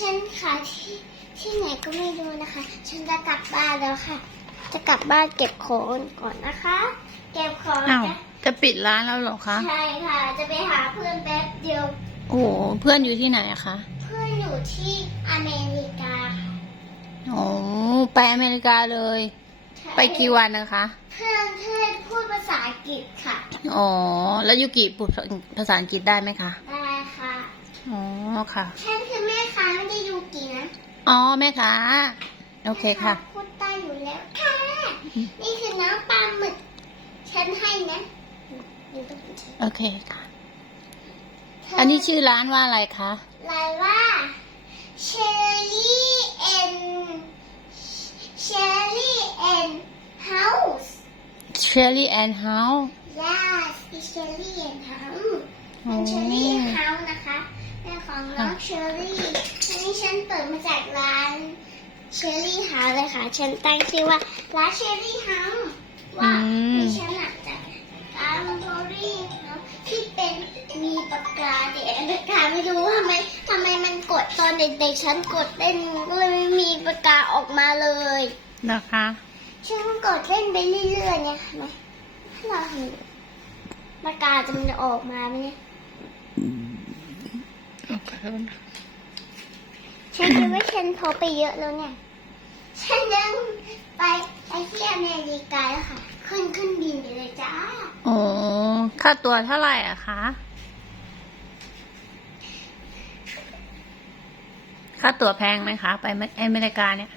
ฉันค่ะที่ที่ไหนก็ไม่รู้นะคะ ฉันจะกลับบ้านแล้วค่ะ จะกลับบ้านเก็บของก่อนนะคะ เก็บของอ้าวจะจะปิดร้านแล้วเหรอคะ ใช่ค่ะ จะไปหาเพื่อนแป๊บเดียว โอ้โหเพื่อนอยู่ที่ไหนอะคะเพื่อนอยู่ที่อเมริกาค่ะโอ้ไปอเมริกาเลย ใช่ไปกี่วันนะคะ เพื่อนเพื่อนพูดภาษาอังกฤษค่ะอ๋อ แล้วยูกิพูดภาษาอังกฤษได้ไหมคะ ได้ค่ะ อ๋อค่ะ ฉันคือแม่ค้า ไม่ได้ยูกินะอ๋อแม่ค้าโอเคค่ะแม่าพูดใต้อยู่แล้วค่ะ นี่คือน้ำปลาหมึก ฉันให้นะนี่ต้องเป็นฉันโอเคค่ะ อันนี้ชื่อร้านว่าอะไรคะลายว่าเชอรี่แอนเชอรี่แอนเฮาส์ Cherry and House yes คือเชอรี่แอนเฮาส์อ๋อเป็นเชอรี่เฮาส์นะคะเป็น ของน้องเชอรี่อันนี้ฉันเปิดมาจากร้านเชอรี่เฮาส์เลยค่ะ ฉันตั้งชื่อว่าร้านเชอรี่เฮาส์ว่าดิฉันอะจากร้านเชอรี่เฮาส์ที่เป็นมีปากกาเด็กปากกาไม่รู้ว่าทำไมทำไมมันกดตอนเด็กๆฉันกดเล่นก็เลยไม่มีปากกาออกมาเลยนะคะฉันกดเล่นไปเรื่อยๆเนี่ยเห็นไหมถ้าเราเห็นปากกาจะมันจะออกมาไหมเนี่ยโอเค ฉันคิดว่าฉันพกไปเยอะแล้วเนี่ย ฉันยังไปไปที่อเมริกาแล้วค่ะ ขึ้นขึ้นบินไปเลยจ้าโอ้ค่าตัวเท่าไหร่อะคะ ค่าตั๋วแพงไหมคะ ไปอเมริกาเนี่ย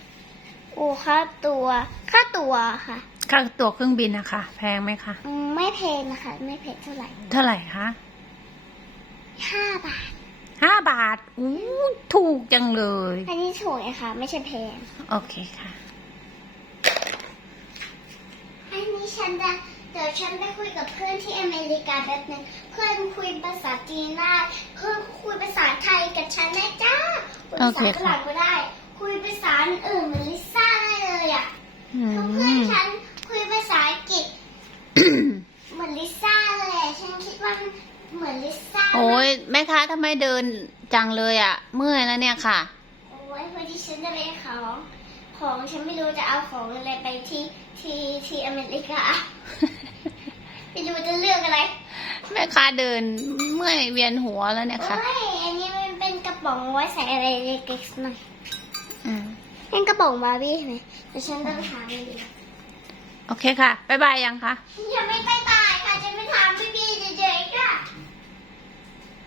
โอ้ค่าตัว ค่าตัวค่ะ ค่าตั๋วเครื่องบินนะคะ แพงไหมคะอืมไม่แพงนะคะ ไม่แพงเท่าไหร่ เท่าไหร่คะห้าบาท ห้าบาทอู้ถูกจังเลย อันนี้ถูกนะคะไม่ใช่แพง โอเคค่ะ อันนี้ฉันจะเดี๋ยวฉันไปคุยกับเพื่อนที่อเมริกาแป๊บนึงเพื่อนคุยภาษาจีนได้เพื่อนคุยภาษาไทยกับฉันได้จ้าคุยภาษาโอเคฝค่ะรั่งก็ได้ คุยภาษาอื่นเหมือนลิซ่าได้เลยอะอืเพื่อนมฉันคุยภาษาอังกฤษเหมือนลิซ่าเลยอะฉันคิดว่ามัน เหมือนลิซ่าโอ้ยแม่ค้าทำไมเดินจังเลยอะเมื่อยแล้วเนี่ยค่ะ โอ้ยพอดีฉันจะไปของ ของฉันไม่รู้จะเอาของอะไรไปที่ที่ที่อเมริกาไม่รู้จะเลือกอะไร แม่ค้าเดินเมื่อยเวียนหัวแล้วเนี่ยค่ะโอ้ยอันนี้มันเป็นกระป๋องไว้ใส่อะไรเล็กๆหน่อยอืมเป็นกระป๋องบาร์บี้ใช่ไหมแต่ฉันต้องหาไม่ดีโอเคค่ะ บ๊ายบายยังคะยังไม่ไปต่อ